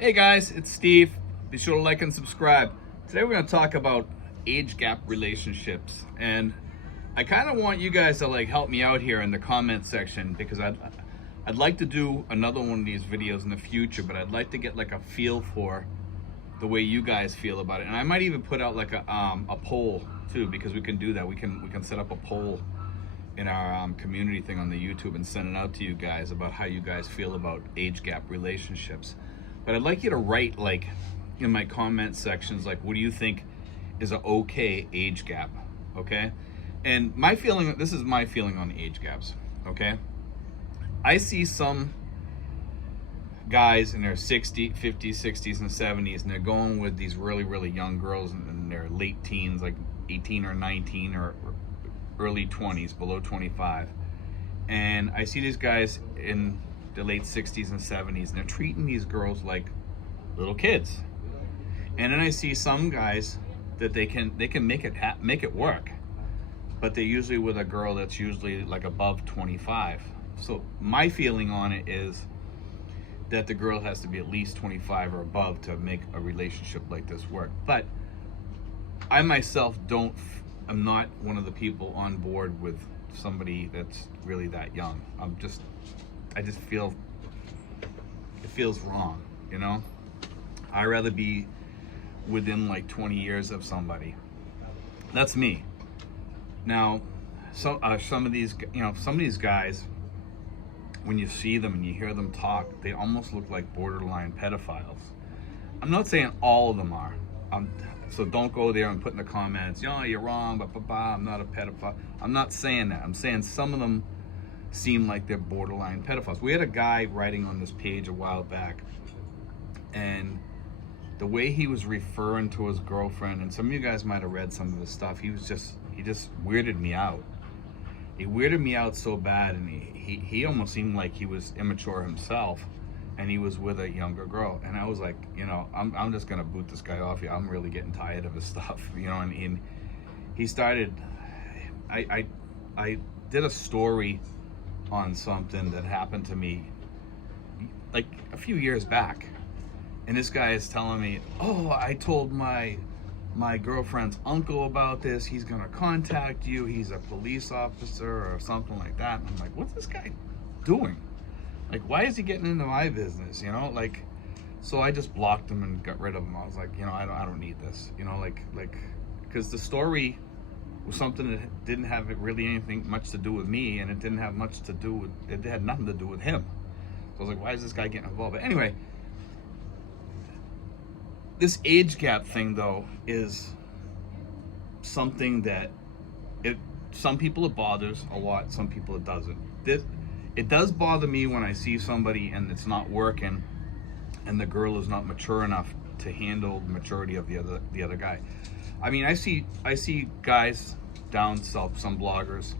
Hey guys, it's Steve. Be sure to like and subscribe. Today we're going to talk about age gap relationships, and I kind of want you guys to help me out here in the comment section because I'd like to do another one of these videos in the future, but I'd like to get a feel for the way you guys feel about it, and I might even put out a poll too, because we can do that. We can set up a poll in our community thing on the YouTube and send it out to you guys about how you guys feel about age gap relationships. But I'd like you to write in my comment sections, what do you think is an okay age gap, okay? And this is my feeling on age gaps, okay? I see some guys in their 60s, 50s, 60s, and 70s, and they're going with these really, really young girls in their late teens, like 18 or 19 or early 20s, below 25. And I see these guys in the late 60s and 70s, and they're treating these girls like little kids. And then I see some guys that they can make it work, but they're usually with a girl that's usually above 25. So my feeling on it is that the girl has to be at least 25 or above to make a relationship like this work. But I myself I'm not one of the people on board with somebody that's really that young. I just feel it feels wrong, you know? I'd rather be within 20 years of somebody. That's me. Now, some of these guys, when you see them and you hear them talk, they almost look like borderline pedophiles. I'm not saying all of them are. So don't go there and put in the comments, you're wrong, I'm not a pedophile. I'm not saying that. I'm saying some of them seem like they're borderline pedophiles. We had a guy writing on this page a while back, and the way he was referring to his girlfriend, and some of you guys might have read some of the stuff, he just weirded me out. He weirded me out so bad, and he almost seemed like he was immature himself, and he was with a younger girl. And I was like, I'm just gonna boot this guy off here. I'm really getting tired of his stuff, and he started, I did a story on something that happened to me a few years back, and this guy is telling me, I told my girlfriend's uncle about this. He's gonna contact you. He's a police officer or something like that. And I'm like, what's this guy doing? Why is he getting into my business? So I just blocked him and got rid of him. I was like, I don't need this. Because the story was something that didn't have really anything much to do with me, and it didn't have much to do with, it had nothing to do with him. So I was like, why is this guy getting involved? But anyway, this age gap thing though is something that some people it bothers a lot, some people it doesn't. It does bother me when I see somebody and it's not working, and the girl is not mature enough to handle the maturity of the other guy. I mean, I see guys down south, some bloggers.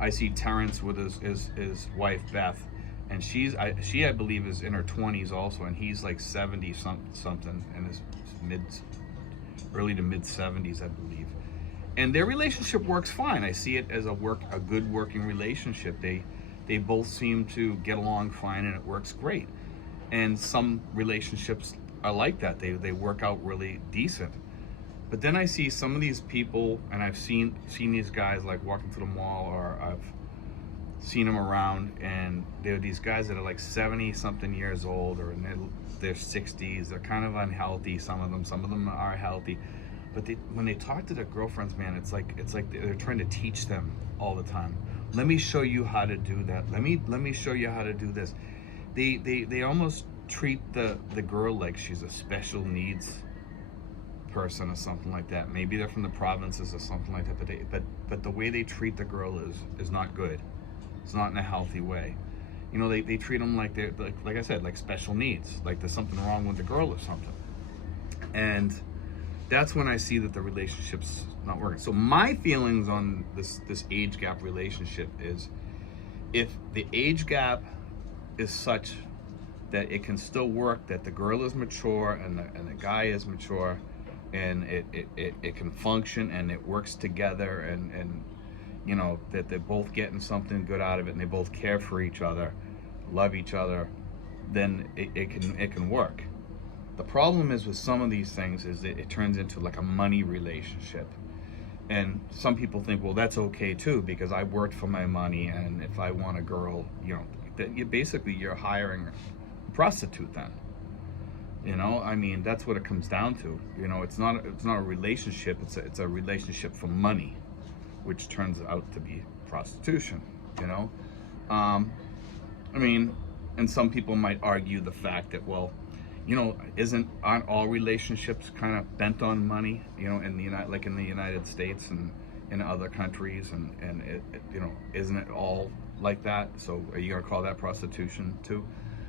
I see Terrence with his wife Beth, and she I believe is in her 20s also, and he's 70 something in his early to mid 70s, I believe. And their relationship works fine. I see it as a good working relationship. They both seem to get along fine, and it works great. And some relationships are like that. They work out really decent. But then I see some of these people, and I've seen these guys walking through the mall, or I've seen them around, and they're these guys that are 70 something years old, or in their 60s. They're kind of unhealthy, some of them are healthy. But when they talk to their girlfriends, man, it's like they're trying to teach them all the time. Let me show you how to do that. Let me show you how to do this. They almost treat the girl like she's a special needs person or something like that. Maybe they're from the provinces or something like that. But the way they treat the girl is not good. It's not in a healthy way. They treat them like they're like I said, like special needs, like there's something wrong with the girl or something. And that's when I see that the relationship's not working. So my feelings on this age gap relationship is, if the age gap is such that it can still work, that the girl is mature and the guy is mature, and it can function and it works together, and that they're both getting something good out of it, and they both care for each other, love each other, then it can work. The problem is with some of these things is that it turns into like a money relationship. And some people think, well, that's okay too, because I worked for my money, and if I want a girl, that you're hiring a prostitute then. I mean, that's what it comes down to. It's not a relationship. It's a relationship for money, which turns out to be prostitution. You know, I mean, and some people might argue the fact that, well, aren't all relationships kind of bent on money? In the United States and in other countries, and isn't it all like that? So are you gonna call that prostitution too?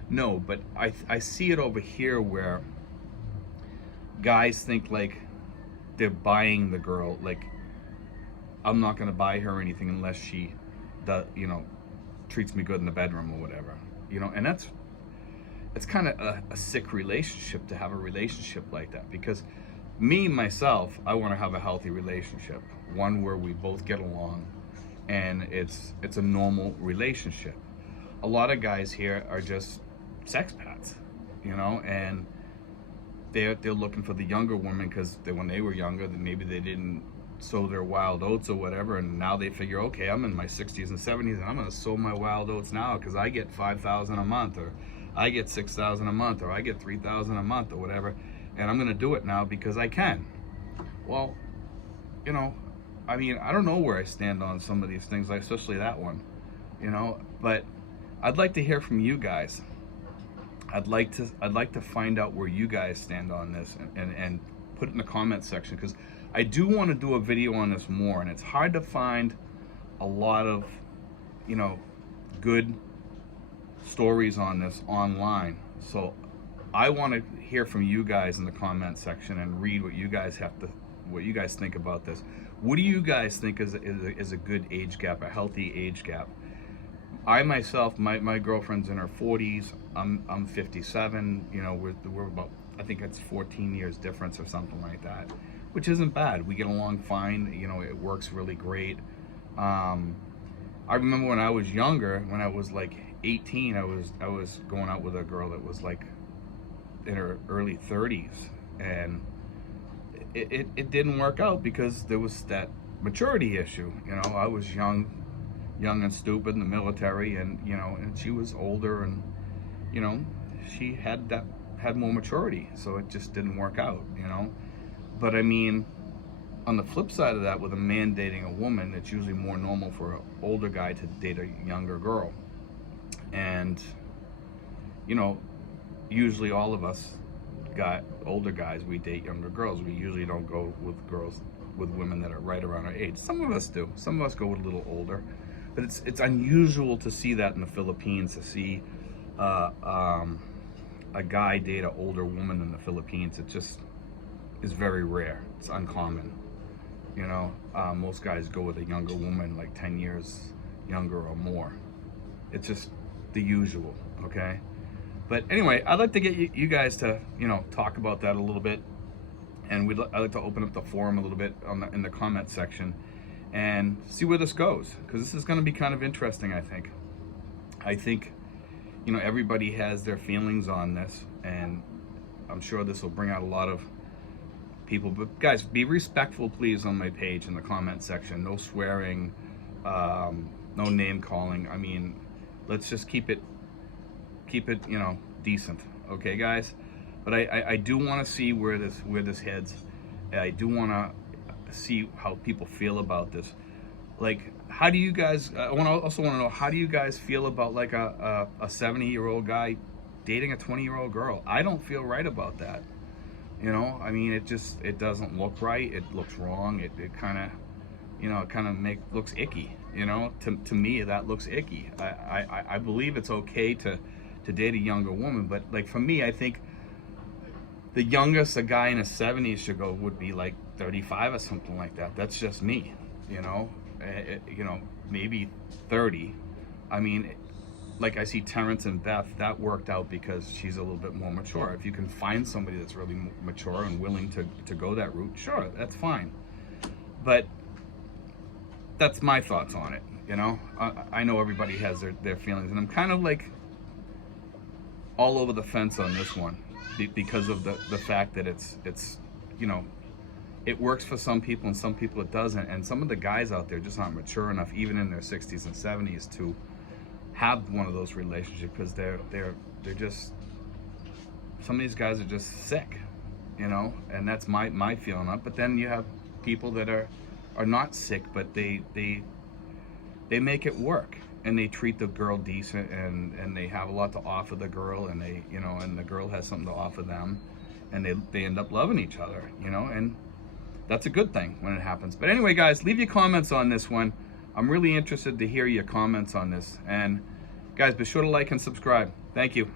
No, but I see it over here where guys think like they're buying the girl. Like, I'm not gonna buy her anything unless she does, treats me good in the bedroom or whatever. And it's kind of a sick relationship to have a relationship like that, because myself, I want to have a healthy relationship, one where we both get along and it's a normal relationship. A lot of guys here are just sex pets, and they're looking for the younger woman because when they were younger, then maybe they didn't sow their wild oats or whatever, and now they figure, okay, I'm in my 60s and 70s and I'm going to sow my wild oats now because I get $5,000 a month, or I get $6,000 a month, or I get $3,000 a month, or whatever, and I'm going to do it now because I can. Well, I mean, I don't know where I stand on some of these things, especially that one, but I'd like to hear from you guys. I'd like to find out where you guys stand on this, and put it in the comment section, because I do want to do a video on this more, and it's hard to find a lot of good stories on this online. So I want to hear from you guys in the comment section and read what you guys think about this. What do you guys think is a good age gap, a healthy age gap? I myself, my girlfriend's in her 40s. I'm 57. We're about, I think it's 14 years difference or something like that, which isn't bad. We get along fine. It works really great. I remember when I was younger, when I was like 18, I was going out with a girl that was like in her early 30s, and it didn't work out because there was that maturity issue. I was young and stupid in the military, and and she was older, and she had more maturity, so it just didn't work out. But I mean, on the flip side of that, with a man dating a woman, it's usually more normal for an older guy to date a younger girl. And usually all of us older guys, we date younger girls. We usually don't go with women that are right around our age. Some of us do. Some of us go a little older, but it's unusual to see that in the Philippines, to see a guy date an older woman in the Philippines. It just is very rare. It's uncommon. Most guys go with a younger woman, like 10 years younger or more. It's just the usual, okay? But anyway, I'd like to get you guys to, talk about that a little bit, and I'd like to open up the forum a little bit in the comment section and see where this goes, because this is going to be kind of interesting, I think. I think, everybody has their feelings on this, and I'm sure this will bring out a lot of people. But guys, be respectful, please, on my page in the comment section. No swearing, no name calling. I mean, let's just keep it decent, okay, guys? But I do want to see where this heads. I do want to see how people feel about this. Like, how do you guys? I also want to know, how do you guys feel about like a 70-year-old guy dating a 20-year-old girl? I don't feel right about that. I mean, it doesn't look right. It looks wrong. It kind of looks icky. To me, that looks icky. I believe it's okay to date a younger woman, but like for me, I think the youngest a guy in his 70s should go would be like 35 or something like that. That's just me. Maybe 30. I mean, like I see Terrence and Beth, that worked out because she's a little bit more mature. If you can find somebody that's really mature and willing to go that route, sure, that's fine. But that's my thoughts on it. I know everybody has their feelings, and I'm kind of like all over the fence on this one because of the fact that it's you know, it works for some people and some people it doesn't, and some of the guys out there just aren't mature enough, even in their 60s and 70s, to have one of those relationships, because they're just, some of these guys are just sick, you know, and that's my feeling of it. But then you have people that are not sick, but they make it work, and they treat the girl decent, and they have a lot to offer the girl, and they, you know, and the girl has something to offer them, and they end up loving each other, you know, and that's a good thing when it happens. But anyway, guys, leave your comments on this one. I'm really interested to hear your comments on this. And guys, be sure to like and subscribe. Thank you.